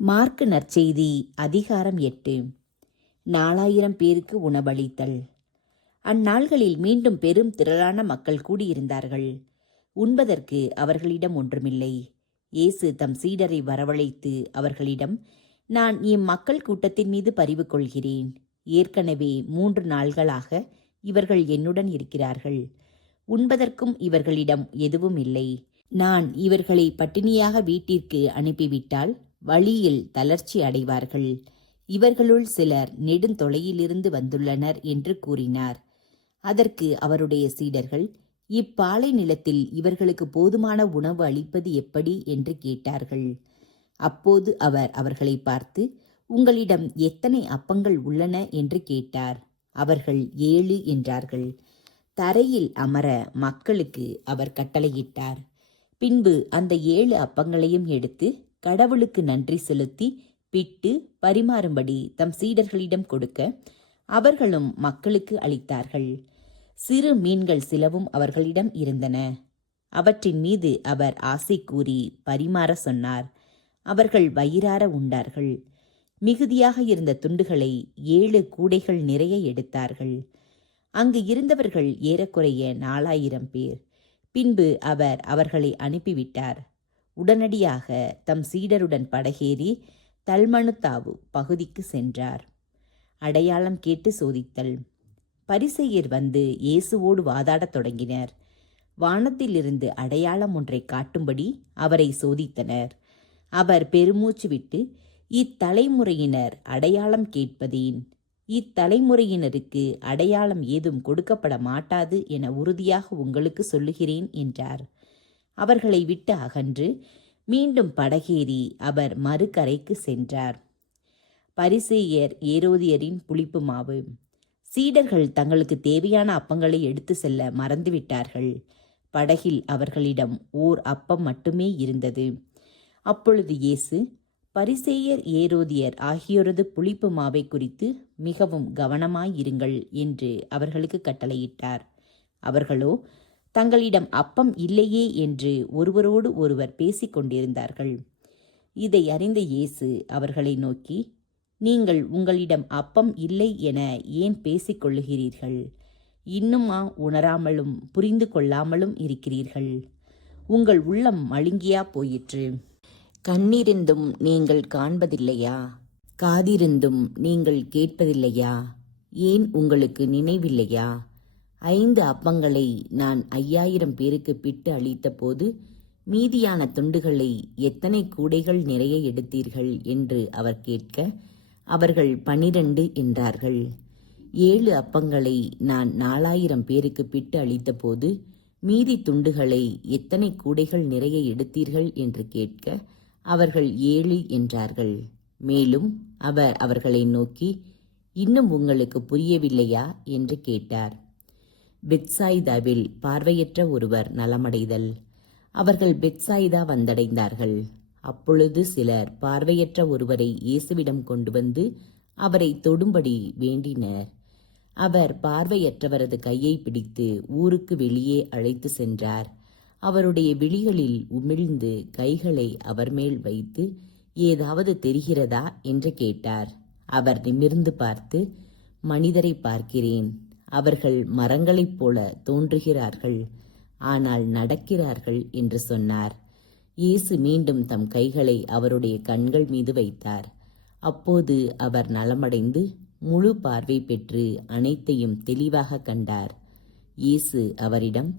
Mark நற்செய்தி அதிகாரம் 8. 4000 பேருக்கு உணவளித்தல். அந்நாள்களில் மீண்டும் பெரும் திரளான மக்கள் கூடியிருந்தார்கள். உண்பதற்கு அவர்களிடம் ஒன்றுமில்லை. இயேசு தம் சீடரை வரவழைத்து அவர்களிடம், நான் இம்மக்கள் கூட்டத்தின் மீது பரிவு கொள்கிறேன். ஏற்கனவே 3 நாள்களாக இவர்கள் என்னுடன் இருக்கிறார்கள். உண்பதற்கும் இவர்களிடம் எதுவும் இல்லை. நான் இவர்களை பட்டினியாக வீட்டிற்கு அனுப்பிவிட்டால் வழியில் தளர்ச்சி அடைவார்கள். இவர்களுள் சிலர் நெடுந்தொலையிலிருந்து வந்துள்ளனர் என்று கூறினார். அதற்கு அவருடைய சீடர்கள், இப்பாலை நிலத்தில் இவர்களுக்கு போதுமான உணவு அளிப்பது எப்படி என்று கேட்டார்கள். அப்போது அவர் அவர்களை பார்த்து, உங்களிடம் எத்தனை அப்பங்கள் உள்ளன என்று கேட்டார். அவர்கள் 7 என்றார்கள். தரையில் அமர மக்களுக்கு அவர் கட்டளையிட்டார். பின்பு அந்த 7 அப்பங்களையும் எடுத்து கடவுளுக்கு நன்றி செலுத்தி பிட்டு பரிமாறும்படி தம் சீடர்களிடம் கொடுக்க அவர்களும் மக்களுக்கு அளித்தார்கள். சிறு மீன்கள் சிலவும் அவர்களிடம் இருந்தன. அவற்றின் மீது அவர் ஆசை கூறி பரிமாற சொன்னார். அவர்கள் வயிறார உண்டார்கள். மிகுதியாக இருந்த துண்டுகளை 7 கூடைகள் நிறைய எடுத்தார்கள். அங்கு இருந்தவர்கள் ஏறக்குறைய 4000 பேர். பின்பு அவர் அவர்களை அனுப்பிவிட்டார். உடனடியாக தம் சீடருடன் படகேறி தல்மனுத்தாவு பகுதிக்கு சென்றார். அடையாளம் கேட்டு சோதித்தல். பரிசேயர் வந்து இயேசுவோடு வாதாடத் தொடங்கினர். வானத்திலிருந்து அடையாளம் ஒன்றை காட்டும்படி அவரை சோதித்தனர். அவர் பெருமூச்சு விட்டு, இத்தலைமுறையினர் அடையாளம் கேட்பதேன்? இத்தலைமுறையினருக்கு அடையாளம் ஏதும் கொடுக்கப்பட மாட்டாது என உறுதியாக உங்களுக்கு சொல்லுகிறேன் என்றார். அவர்களை விட்டு அகன்று மீண்டும் படகேறி அவர் மறுகரைக்கு சென்றார். பரிசேயர் ஏரோதியரின் புளிப்பு மாவு. சீடர்கள் தங்களுக்கு தேவையான அப்பங்களை எடுத்து செல்ல மறந்துவிட்டார்கள். படகில் அவர்களிடம் ஓர் அப்பம் மட்டுமே இருந்தது. அப்பொழுது இயேசு, பரிசேயர் ஏரோதியர் ஆகியோரது புளிப்பு மாவை குறித்து மிகவும் கவனமாயிருங்கள் என்று அவர்களுக்கு கட்டளையிட்டார். அவர்களோ தங்களிடம் அப்பம் இல்லையே என்று ஒருவரோடு ஒருவர் பேசிக் கொண்டிருந்தார்கள். இதை அறிந்த இயேசு அவர்களை நோக்கி, நீங்கள் உங்களிடம் அப்பம் இல்லை என ஏன் பேசிக் கொள்ளுகிறீர்கள்? இன்னுமா உணராமலும் புரிந்து கொள்ளாமலும் இருக்கிறீர்கள்? உங்கள் உள்ளம் மழுங்கியா போயிற்று? கண்ணிருந்தும் நீங்கள் காண்பதில்லையா? காதிருந்தும் நீங்கள் கேட்பதில்லையா? ஏன் உங்களுக்கு நினைவில்லையா? 5 அப்பங்களை நான் 5000 பேருக்கு பிட்டு அளித்த போது மீதியான துண்டுகளை எத்தனை கூடைகள் நிறைய எடுத்தீர்கள் என்று அவர் கேட்க, அவர்கள் 12 என்றார்கள். 7 அப்பங்களை நான் 4000 பேருக்கு பிட்டு அளித்த போது மீதி துண்டுகளை எத்தனை கூடைகள் நிறைய எடுத்தீர்கள் என்று கேட்க, அவர்கள் 7 என்றார்கள். மேலும் அவர் அவர்களை நோக்கி, இன்னும் உங்களுக்கு புரியவில்லையா என்று கேட்டார். பெத்சாய்தாவில் பார்வையற்ற ஒருவர் நலமடைதல். அவர்கள் பெத்சாய்தா வந்தடைந்தார்கள். அப்பொழுது சிலர் பார்வையற்ற ஒருவரை இயேசுவிடம் கொண்டு வந்து அவரை தொடும்படி வேண்டினர். அவர் பார்வையற்றவரது கையை பிடித்து ஊருக்கு வெளியே அழைத்து சென்றார். அவருடைய விழிகளில் உமிழ்ந்து கைகளை அவர் மேல் வைத்து, ஏதாவது தெரிகிறதா என்று கேட்டார். அவர் நிமிர்ந்து பார்த்து, மனிதரை பார்க்கிறேன். அவர்கள் மரங்களைப் போல தோன்றுகிறார்கள், ஆனால் நடக்கிறார்கள் என்று சொன்னார். இயேசு மீண்டும் தம் கைகளை அவருடைய கண்கள் மீது வைத்தார். அப்போது அவர் நலமடைந்து முழு பார்வை பெற்று அனைத்தையும் தெளிவாக கண்டார். இயேசு அவரிடம்,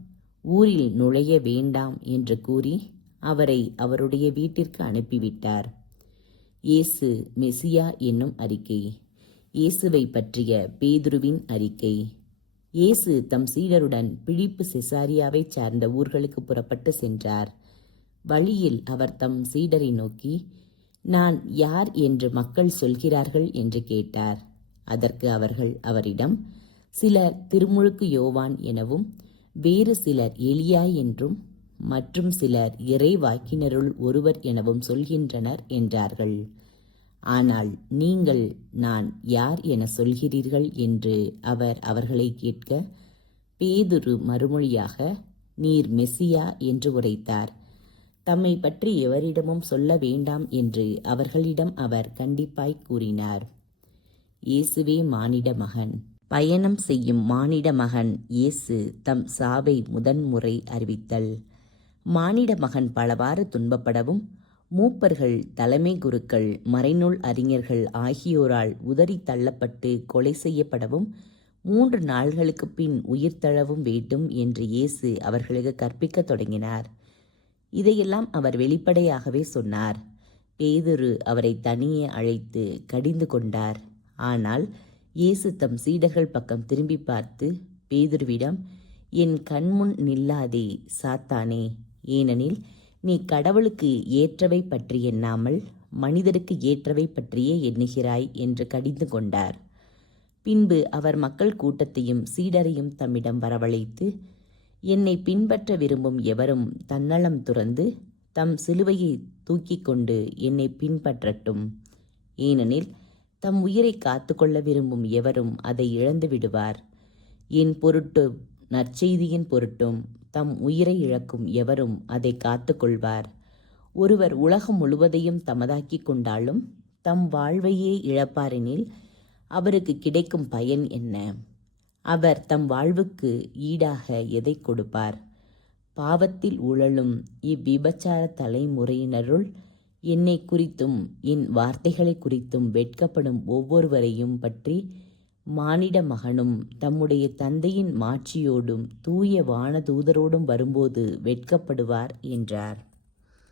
ஊரில் நுழைய வேண்டாம் என்று கூறி அவரை அவருடைய வீட்டிற்கு அனுப்பிவிட்டார். இயேசு மெசியா என்னும் அறிக்கை. இயேசுவை பற்றிய பேதுருவின் அறிக்கை. இயேசு தம் சீடருடன் பிலிப்பு செசாரியாவைச் சார்ந்த ஊர்களுக்கு புறப்பட்டு சென்றார். வழியில் அவர் தம் சீடரை நோக்கி, நான் யார் என்று மக்கள் சொல்கிறார்கள் என்று கேட்டார். அதற்கு அவர்கள் அவரிடம், சிலர் திருமுழுக்கு யோவான் எனவும், வேறு சிலர் எலியா என்றும், மற்றும் சிலர் இறைவாக்கினருள் ஒருவர் எனவும் சொல்கின்றனர் என்றார்கள். ஆனால் நீங்கள் நான் யார் என சொல்கிறீர்கள் என்று அவர் அவர்களை கேட்க, பேதுரு மறுமொழியாக, நீர் மெசியா என்று உரைத்தார். தம்மை பற்றி எவரிடமும் சொல்ல வேண்டாம் என்று அவர்களிடம் அவர் கண்டிப்பாய் கூறினார். இயேசுவே மானிட மகன். பயணம் செய்யும் மானிட மகன் இயேசு தம் சாவை முதன்முறை அறிவித்தல். மானிட மகன் பலவாறு துன்பப்படவும், மூப்பர்கள், தலைமை குருக்கள், மறைநூல் அறிஞர்கள் ஆகியோரால் உதறி தள்ளப்பட்டு கொலை செய்யப்படவும், 3 நாள்களுக்குப் பின் உயிர் தழவும் வேண்டும் என்று இயேசு அவர்களுக்கு கற்பிக்கத் தொடங்கினார். இதையெல்லாம் அவர் வெளிப்படையாகவே சொன்னார். பேதுரு அவரை தனியே அழைத்து கடிந்து கொண்டார். ஆனால் இயேசு தம் சீடர்கள் பக்கம் திரும்பி பார்த்து பேதுருவிடம், என் கண்முன் நில்லாதே சாத்தானே, ஏனெனில் நீ கடவுளுக்கு ஏற்றவை பற்றி எண்ணாமல் மனிதருக்கு ஏற்றவை பற்றியே எண்ணுகிறாய் என்று கடிந்து கொண்டார். பின்பு அவர் மக்கள் கூட்டத்தையும் சீடரையும் தம்மிடம் வரவழைத்து, என்னை பின்பற்ற விரும்பும் எவரும் தன்னலம் துறந்து தம் சிலுவையை தூக்கிக் கொண்டு என்னை பின்பற்றட்டும். ஏனெனில் தம் உயிரை காத்து கொள்ள விரும்பும் எவரும் அதை இழந்து விடுவார். என் பொருட்டும் நற்செய்தியின் பொருட்டும் தம் உயிரை இழக்கும் எவரும் அதை காத்து கொள்வார். ஒருவர் உலகம் முழுவதையும் தமதாக்கி கொண்டாலும் தம் வாழ்வையே இழப்பாரெனில் அவருக்கு கிடைக்கும் பயன் என்ன? அவர் தம் வாழ்வுக்கு ஈடாக எதை கொடுப்பார்? பாவத்தில் உழலும் இவ்விபச்சார தலைமுறையினருள் என்னை குறித்தும் என் வார்த்தைகளை குறித்தும் வெட்கப்படும் ஒவ்வொருவரையும் பற்றி மானிட மகனும் தம்முடைய தந்தையின் மாட்சியோடும் தூய வானதூதரோடும் வரும்போது வெட்கப்படுவார் என்றார்.